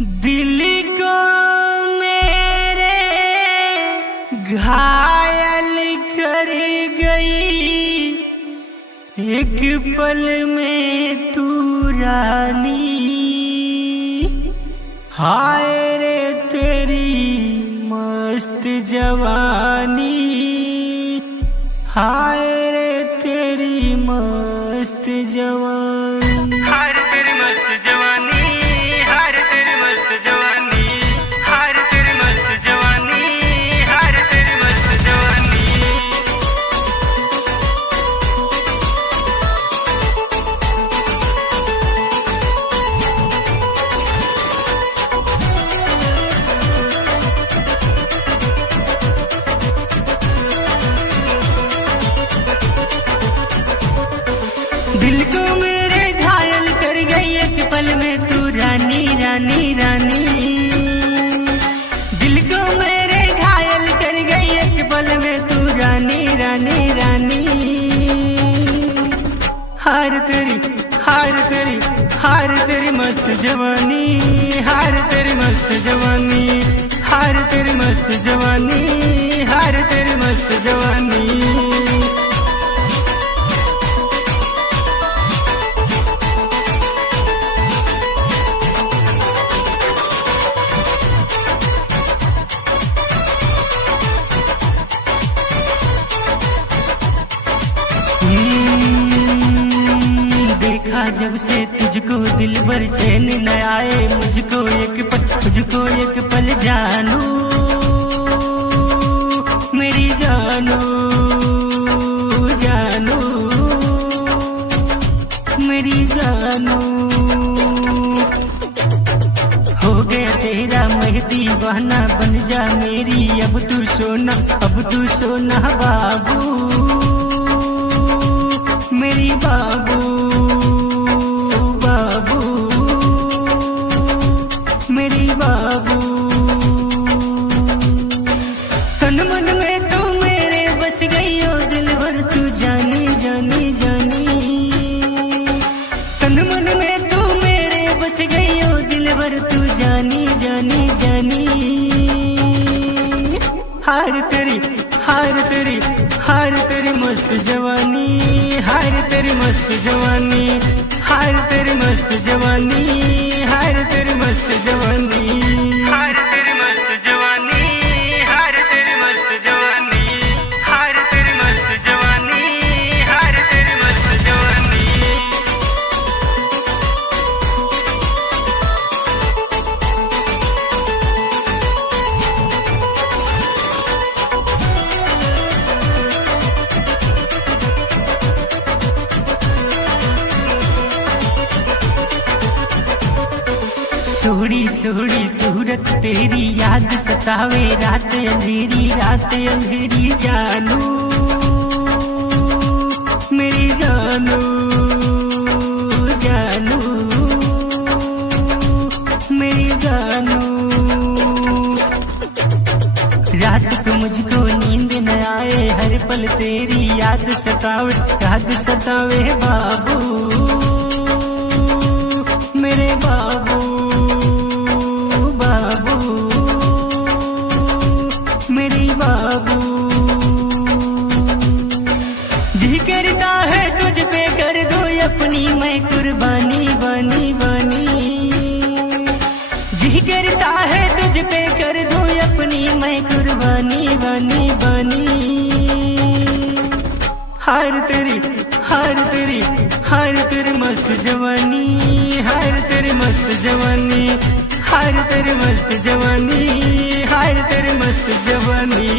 दिल को मेरे घायल कर गई एक पल में तू रानी। हाय रे तेरी मस्त जवानी, हाय रे तेरी मस्त जवानी, हाय रे तेरी मस्त जवानी, हाय रे तेरी मस्त जवानी, हाय रे तेरी मस्त जवानी, हाय रे तेरी मस्त जवानी। दिल को मेरे घायल कर गई एक पल में तू रानी रानी रानी। दिल को मेरे घायल कर गई एक पल में तू रानी रानी रानी। हार तेरी हार तेरी हार तेरी मस्त जवानी, हार तेरी मस्त जवानी, हार तेरी मस्त जवानी, हार तेरी मस्त जवानी। देखा जब से तुझको दिल भर चैन न आए मुझको एक पल जानू मेरी जानू जानू मेरी जानू। हो गया तेरा मैं दीवाना बन जा मेरी अब तू सोना बाबू मेरी बाबू बाबू मेरी बाबू। तन मन में तू मेरे बस गई हो दिल भर तू जानी जानी जानी। तन मन में तू मेरे बस गई हो दिल भर तू जानी जानी जानी। हार तेरी हार तेरी हार तेरी मस्त जवानी, हार तेरी मस्त जवानी, हार तेरी मस्त जवानी, हार तेरी मस्त जवानी, हार तेरी मस्त जवानी, हार तेरी मस्त जवानी, हार तेरी मस्त जवानी, हार तेरी मस्त जवानी। सोहनी सोहनी सूरत तेरी याद सतावे रात अंधेरी जानू मेरी जानू जानू मेरी जानू। रात को मुझको नींद न आए हर पल तेरी याद सतावे बाबू मेरे बाबू बाबू मेरी बाबू। जी करता है तुझ पे कर दो अपनी मैं कुर्बानी बानी बानी। जी करता है तुझ पे कर दो अपनी मैं कुर्बानी बानी बानी। हार तेरी हार तेरी हार तेरी मस्त जवानी, हार तेरी मस्त जवानी, हार तेरी मस्त जवानी, हार तेरी मस्त जवानी।